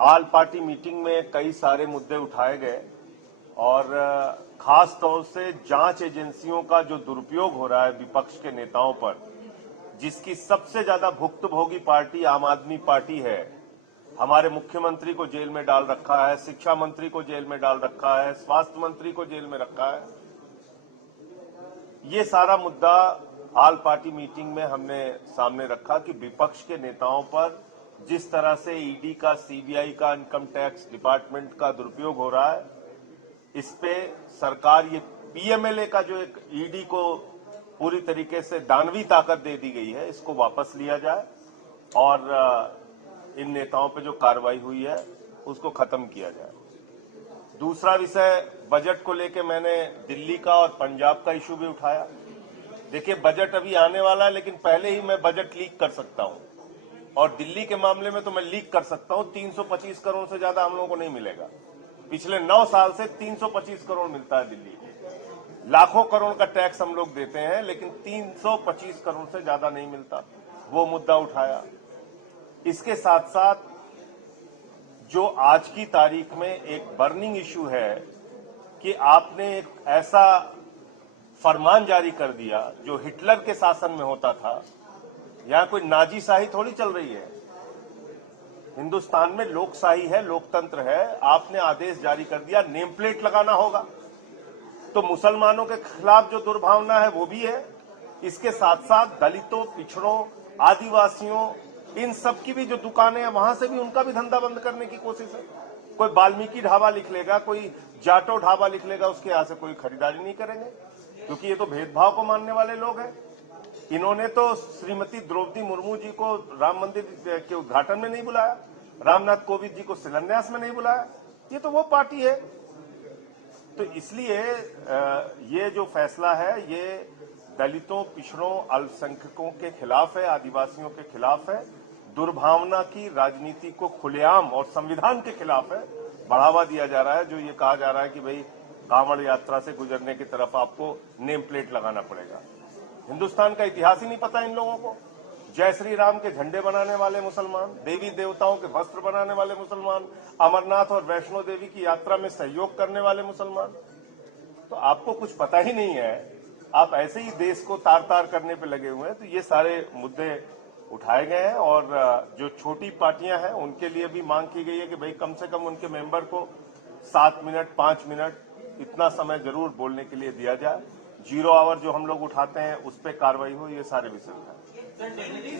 All party meeting में कई सारे मुद्दे उठाए गए और खास तौर से जांच एजेंसियों का जो दुरुपयोग हो रहा है विपक्ष के नेताओं पर, जिसकी सबसे ज्यादा भुक्तभोगी पार्टी आम आदमी पार्टी है। हमारे मुख्यमंत्री को जेल में डाल रखा है, शिक्षा मंत्री को जेल में डाल रखा है, स्वास्थ्य मंत्री को जेल में रखा है। ये सारा मुद्दा ऑल पार्टी मीटिंग में हमने सामने रखा कि विपक्ष के नेताओं पर जिस तरह से ईडी का, सीबीआई का, इनकम टैक्स डिपार्टमेंट का दुरुपयोग हो रहा है, इस पे सरकार ये पीएमएलए का जो एक ईडी को पूरी तरीके से दानवी ताकत दे दी गई है, इसको वापस लिया जाए और इन नेताओं पे जो कार्रवाई हुई है उसको खत्म किया जाए। दूसरा विषय, बजट को लेकर मैंने दिल्ली का और पंजाब का इशू भी उठाया। देखिए, बजट अभी आने वाला है, लेकिन पहले ही मैं बजट लीक कर सकता हूं और दिल्ली के मामले में तो मैं लीक कर सकता हूं। 325 करोड़ से ज्यादा हम लोगों को नहीं मिलेगा। पिछले 9 साल से 325 करोड़ मिलता है दिल्ली को। लाखों करोड़ का टैक्स हम लोग देते हैं, लेकिन 325 करोड़ से ज्यादा नहीं मिलता। वो मुद्दा उठाया। इसके साथ साथ जो आज की तारीख में एक बर्निंग इश्यू है कि आपने एक ऐसा फरमान जारी कर दिया जो हिटलर के शासन में होता था। यहां कोई नाजीशाही थोड़ी चल रही है। हिंदुस्तान में लोकशाही है, लोकतंत्र है। आपने आदेश जारी कर दिया, नेम प्लेट लगाना होगा। तो मुसलमानों के खिलाफ जो दुर्भावना है वो भी है। इसके साथ साथ दलितों, पिछड़ों, आदिवासियों, इन सब की भी जो दुकानें हैं वहां से भी उनका भी धंधा बंद करने की कोशिश है। कोई वाल्मीकि ढाबा लिख लेगा, कोई जाटो ढाबा लिख लेगा, उसके यहां से कोई खरीदारी नहीं करेंगे, क्योंकि ये तो भेदभाव को मानने वाले लोग हैं। इन्होंने तो श्रीमती द्रौपदी मुर्मू जी को राम मंदिर के उद्घाटन में नहीं बुलाया, रामनाथ कोविंद जी को शिलान्यास में नहीं बुलाया। ये तो वो पार्टी है। तो इसलिए ये जो फैसला है ये दलितों, पिछड़ों, अल्पसंख्यकों के खिलाफ है, आदिवासियों के खिलाफ है। दुर्भावना की राजनीति को खुलेआम और संविधान के खिलाफ है। बढ़ावा दिया जा रहा है। जो ये कहा जा रहा है कि भाई कांवड़ यात्रा से गुजरने की तरफ आपको नेम प्लेट लगाना पड़ेगा। हिंदुस्तान का इतिहास ही नहीं पता इन लोगों को। जय श्री राम के झंडे बनाने वाले मुसलमान, देवी देवताओं के वस्त्र बनाने वाले मुसलमान, अमरनाथ और वैष्णो देवी की यात्रा में सहयोग करने वाले मुसलमान। तो आपको कुछ पता ही नहीं है। आप ऐसे ही देश को तार तार करने पे लगे हुए हैं। तो ये सारे मुद्दे उठाए गए हैं और जो छोटी पार्टियां हैं उनके लिए भी मांग की गई है कि भाई कम से कम उनके मेंबर को 7 मिनट, 5 मिनट इतना समय जरूर बोलने के लिए दिया जाए। 0 आवर जो हम लोग उठाते हैं उस पर कार्रवाई हो। ये सारे विषय उठाए।